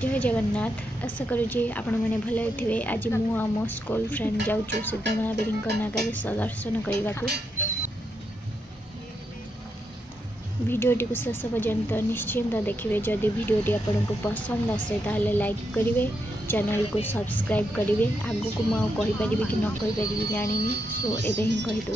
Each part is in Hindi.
जय जगन्नाथ। आशा करुँचे आपण मैंने भले थे। आज मु मो स्कूल फ्रेंड जाऊँ सिद्ध महावीर नागर दर्शन करने को। भिडियोटी को शेष पर्यंत निश्चिंत देखिए। जदि भिडियोटी आपन को पसंद आसे ताले लाइक करेंगे, चैनल को सब्सक्राइब करेंगे। आगु को मुझे कहीपरि कि न कहीपरि जानी, सो एवं ही कहीदे।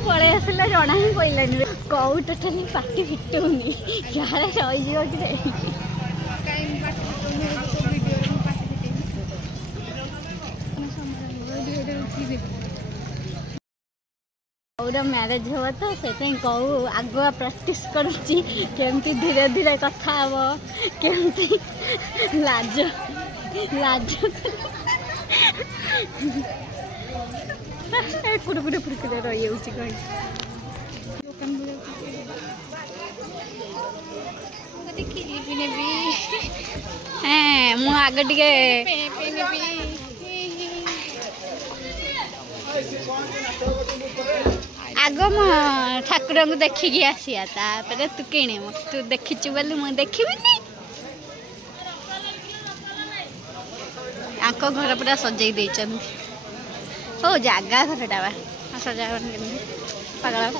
पलि आसला जना ही पड़ानी कौ टोटाली पार्टी फिटुनी यार रही कौर मैरेज हम तो से कौ आगुआ प्राक्टिस करुच्ची केमती धीरे धीरे कथा हम केमती लाज लाज कुरकुरे फुरकुरे रही कहीं आगे टे आग मो ठाकुर को देखिकी आसिया तापर तू किणे तू देखीचु बोली मुझे देखी आक घर पूरा सजई देचन। ओ जगह घरटा बा सजा पागल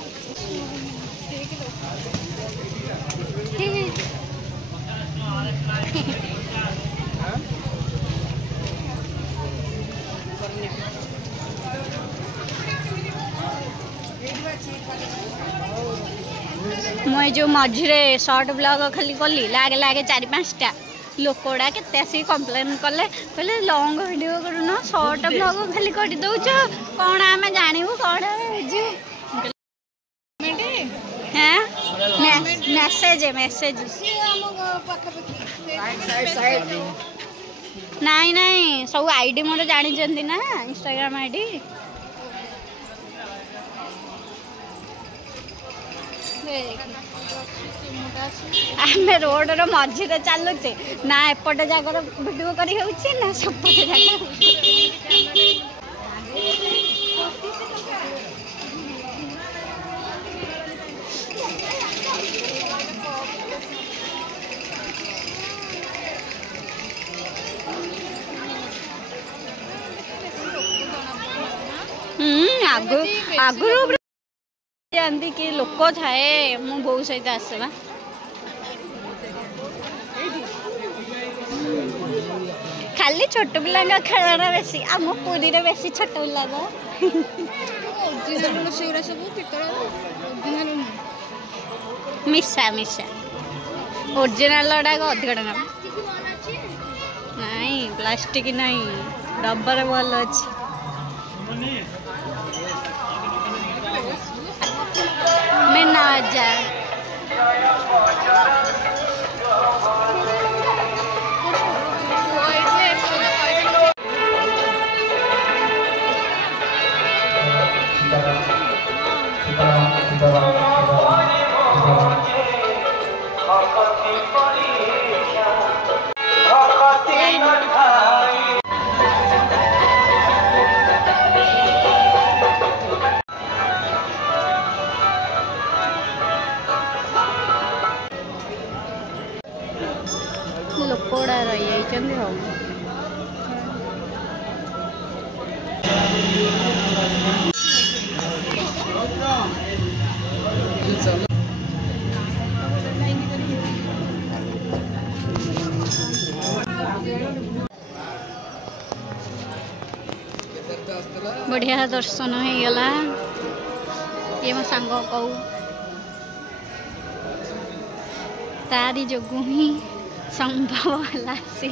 मुझे जो मझे सर्ट ब्लॉग खाली कली लागे लागे 4-5टा लोकड़ा के आसिक कम्प्लेन कले कहले लंग वीडियो करूना सर्ट ब्लॉग खाली कर दौच कौन आम जानू कौन मेसेज मेसेज नाई नाई सब आईडी मोर जानी ना इंस्टाग्राम आईडी आम रोड मझे चलुचे ना एपटे जगार वीडियो कर ना सेपटे जगह आगु जानती कि लोक थाए मो बो सहित आसवा खाली छोट पिला खेलना बेसी आम पुरी रे बेसी छोट पिला मिसा मिसा ओरिजिनल गुड़ाक अधिक टका नाई प्लास्टिक नाई रबर बॉल अच्छी मैं ना जा लोकड़ा रही बढ़िया दर्शन हो गला। ये मो सांग कहू तारी जोगु ही संभव है सी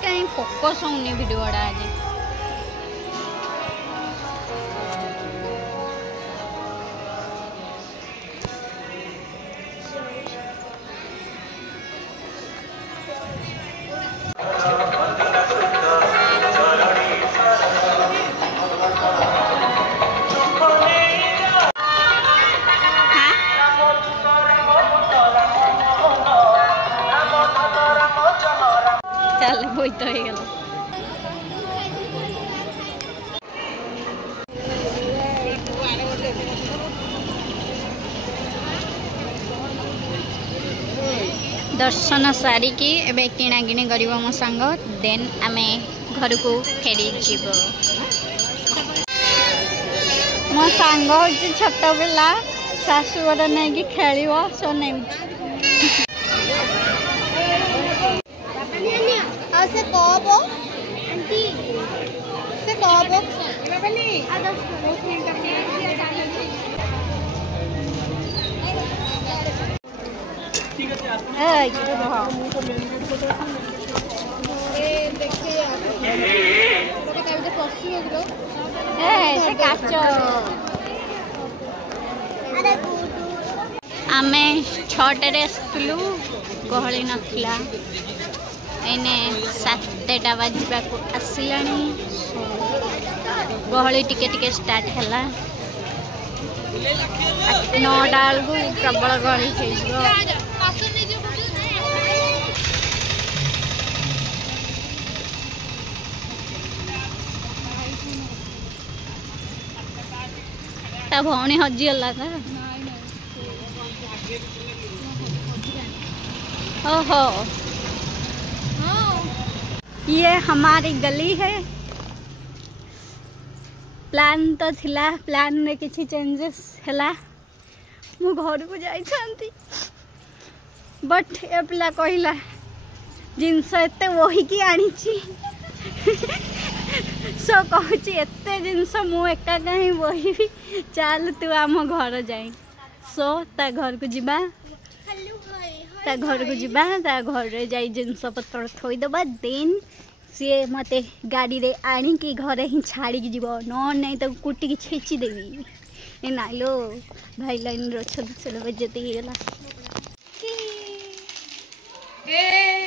कहीं फोकस होनी वीडियो आज बोईत हो गला दर्शन सारिकी एबे किना किणी करिवो मो संग देन आमे घर को फेरी जीव मो सांग होची छोट पिला सासु घर नहीं कि खेलिवो सो नहीं आ से कब आंटी से कब बाबली आ 10 मिनट ठीक है ए देखिए तो काबे पसी होगलो ए से काचो अरे आमे 6 आसलु गहली नथिला एने 7टा बाजवा को आसिलानी गहली टिके टिके स्टार्ट हैला 9टा को प्रबल गहली थैजो ता भौणी हजिगला था ओहो ये हमारी गली है प्लान तो थिला प्लान में किसी चेंजेस हैला मु घर को जाई थांती बट ए पिला कहिला जिनस एते वही की आनी छी सो कहूची एते जिनस मु एका कहीं वही चल तू आम घर जाई सो ता घर को जीवा ता घर को जीवा ता घर रे जाई जिनस पत्र थोई दबा देन सी मते गाड़ी रे आनी कि घरे ही छाड़ी की जीवो न नहीं तो कुटी की छेची देवी ए नालो भाई लाइन रो छद चलो बजती गेला ए